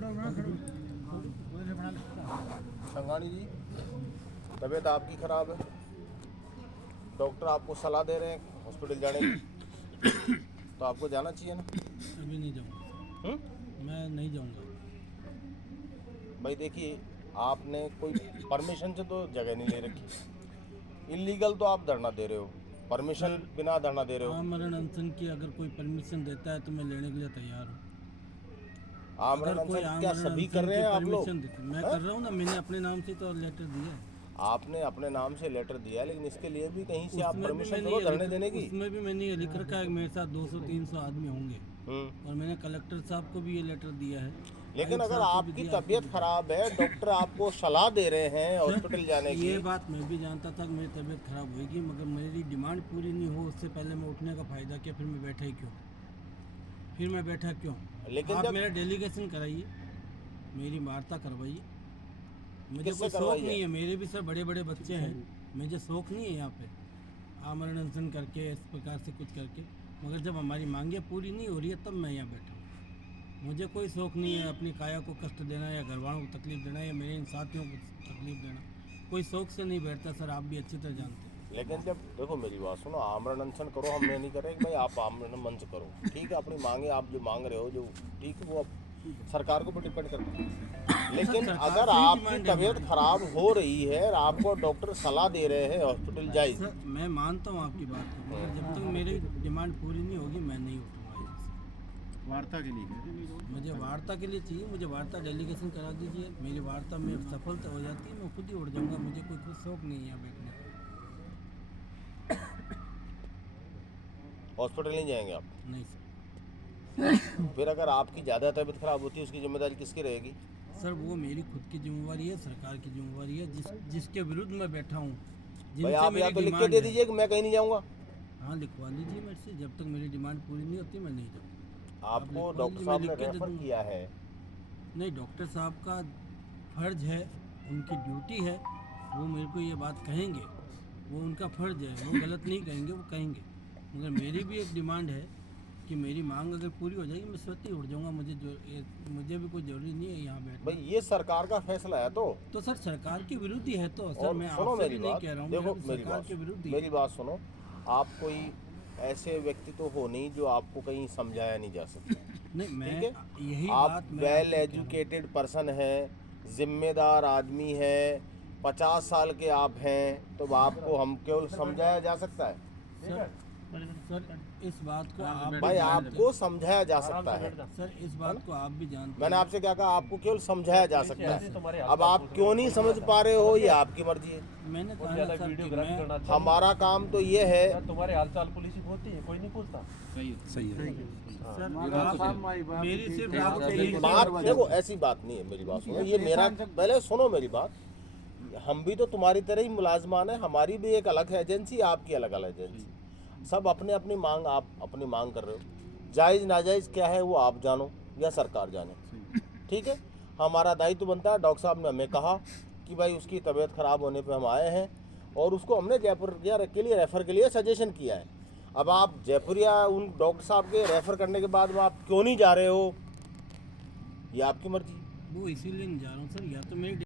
संगानी जी, तबीयत आपकी ख़राब है, डॉक्टर आपको सलाह दे रहे हैं हॉस्पिटल जाने की, तो आपको जाना चाहिए ना। अभी नहीं जाऊँगा। मैं नहीं जाऊँगा। भाई देखिए, आपने कोई परमिशन से तो जगह नहीं ले रखी, इलीगल तो आप धरना दे रहे हो, परमिशन बिना धरना दे रहे हो। आमरण अनशन की अगर कोई परमिशन देता है तो मैं लेने के लिए तैयार हूँ। आमरण अगर कोई अनशन क्या आमरण सभी अनशन कर रहे की हैं आप लोग? परमिशन देता, मैं कर रहा हूँ ना, मैंने अपने नाम से तो लेटर दिया है। आपने अपने नाम से लेटर दिया, लेकिन इसके लिए भी कहीं से आप उसमें भी परमिशन मैंने करो ये धरने देने की। उसमें भी मैंने ये लिख रखा है कि मेरे साथ 200-300 आदमी होंगे, और मैंने कलेक्टर साहब को भी ये लेटर दिया है। लेकिन आयुक्त अगर साहब को भी आपकी दिया, आपको तबीयत भी खराब है, डॉक्टर आपको सलाह दे रहे हैं हॉस्पिटल जाने दिया। की। ये बात मैं भी जानता था कि मेरी तबीयत खराब होगी, मगर मेरी डिमांड पूरी नहीं हो उससे पहले मैं उठने का फ़ायदा क्या? फिर मैं बैठा ही क्यों? फिर मैं बैठा क्यों? लेकिन आप जब मेरा डेलीगेशन कराइए, मेरी वार्ता करवाइए। मुझे किससे कोई शौक करवाइए? नहीं है, मेरे भी सर बड़े बड़े बच्चे हैं, मुझे शौक नहीं है यहाँ पे आमरण अनशन करके इस प्रकार से कुछ करके। मगर जब हमारी मांगें पूरी नहीं हो रही है तब मैं यहाँ बैठा हूँ। मुझे कोई शौक नहीं है अपनी काया को कष्ट देना या घर वालों को तकलीफ देना या मेरे इन साथियों को तकलीफ देना। कोई शौक से नहीं बैठता सर, आप भी अच्छी तरह जानते हैं। लेकिन जब देखो मेरी बात सुनो, आमरण अनशन करो, हमने नहीं करे कि भाई आप आमरण मंच करो, ठीक है, अपनी मांगे आप जो मांग रहे हो जो ठीक है, वो अब सरकार को भी डिपेंड करता है। लेकिन सरकार अगर से ही आपकी डिमांड है तबीयत हमारी। खराब हो रही है और आपको डॉक्टर सलाह दे रहे हैं हॉस्पिटल जाइए, सर मैं मानता हूँ आपकी बात को, मगर जब तक मेरी डिमांड पूरी नहीं होगी मैं नहीं उठूँगा यहाँ से। वार्ता के लिए मुझे वार्ता के लिए चाहिए, मुझे वार्ता डेलीगेशन करा दीजिए। मेरी वार्ता में सफलता हो जाती है, मैं खुद ही उड़ जाऊंगा। मुझे कोई कुछ शौक नहीं है यहाँ बैठने का। हॉस्पिटल नहीं जाएंगे आप। नहीं सर। फिर अगर आपकी ज़्यादा तबीयत खराब होती है उसकी जिम्मेदारी किसकी रहेगी? सर वो मेरी खुद की जिम्मेवारी है, सरकार की जिम्मेवारी है, जिसके विरुद्ध मैं बैठा हूँ, भाई जिनसे आप या मेरी तो लिख के डिमांड दे है। दीजिए कि मैं कहीं नहीं जाऊँगा। हाँ लिखवा लीजिए मेरे से, जब तक मेरी डिमांड पूरी नहीं होती मैं नहीं जाऊँगा। आपको लिखवा डॉक्टर लीजिए, साहब मैं ने लिख के दे रेफर दूँगा। किया है। नहीं, डॉक्टर साहब का फर्ज है, उनकी ड्यूटी है, वो मेरे को ये बात कहेंगे, वो उनका फर्ज है, वो गलत नहीं कहेंगे, वो कहेंगे। मगर मेरी भी एक डिमांड है कि मेरी मांग अगर पूरी हो जाएगी मैं स्वतः ही उड़ जाऊंगा। मुझे भी कोई जरूरी नहीं है यहाँ बैठना। भाई ये सरकार का फैसला है तो सर सरकार के विरुद्ध ही है तो सर, और मैं सुनो आपसे मेरी भी नहीं बात, कह रहा हूँ, देखो मेरा भी मेरी सरकार बात, के विरुद्ध ही मेरी है। बात सुनो। आप कोई ऐसे व्यक्ति तो हो नहीं जो आपको कहीं समझाया नहीं जा सकता, नहीं, मैं ठीक है? यही आप बात मैं वेल आपसे कह रहा हूँ। एजुकेटेड पर्सन है, जिम्मेदार आदमी है, 50 साल के आप हैं, तो आपको हम केवल समझाया जा सकता है? सर इस बात को आप भाई भी जानते आपको समझाया जा सकता है। हैं। सर इस बात को आप भी जानते मैंने हैं। आपसे क्या कहा? आपको केवल समझाया जा सकता है। अब आप क्यों नहीं समझ पा रहे हो ये आपकी मर्जी है। मैंने कहा ना सर कि मैं हमारा काम तो ये है। तुम्हारे हालचाल पुलिस ही होती है, कोई नहीं पूछता। सर मेरी सिर्फ आपसे मेरी यही बात देखो, ऐसी बात नहीं है, मेरी बात सुनो। ये मेरा, पहले सुनो मेरी बात। हम भी तो तुम्हारी तरह ही मुलाजमान है, हमारी भी एक अलग एजेंसी, आपकी अलग अलग एजेंसी। सब अपने अपनी मांग, आप अपनी मांग कर रहे हो। जायज़ नाजायज़ क्या है वो आप जानो या सरकार जाने, ठीक है? हमारा दायित्व बनता है। डॉक्टर साहब ने हमें कहा कि भाई उसकी तबीयत ख़राब होने पे हम आए हैं, और उसको हमने जयपुर के लिए रेफ़र के लिए सजेशन किया है। अब आप जयपुर या उन डॉक्टर साहब के रेफ़र करने के बाद आप क्यों नहीं जा रहे हो, ये आपकी मर्जी। वो इसीलिए नहीं जा रहा हूँ सर, या तो मेरी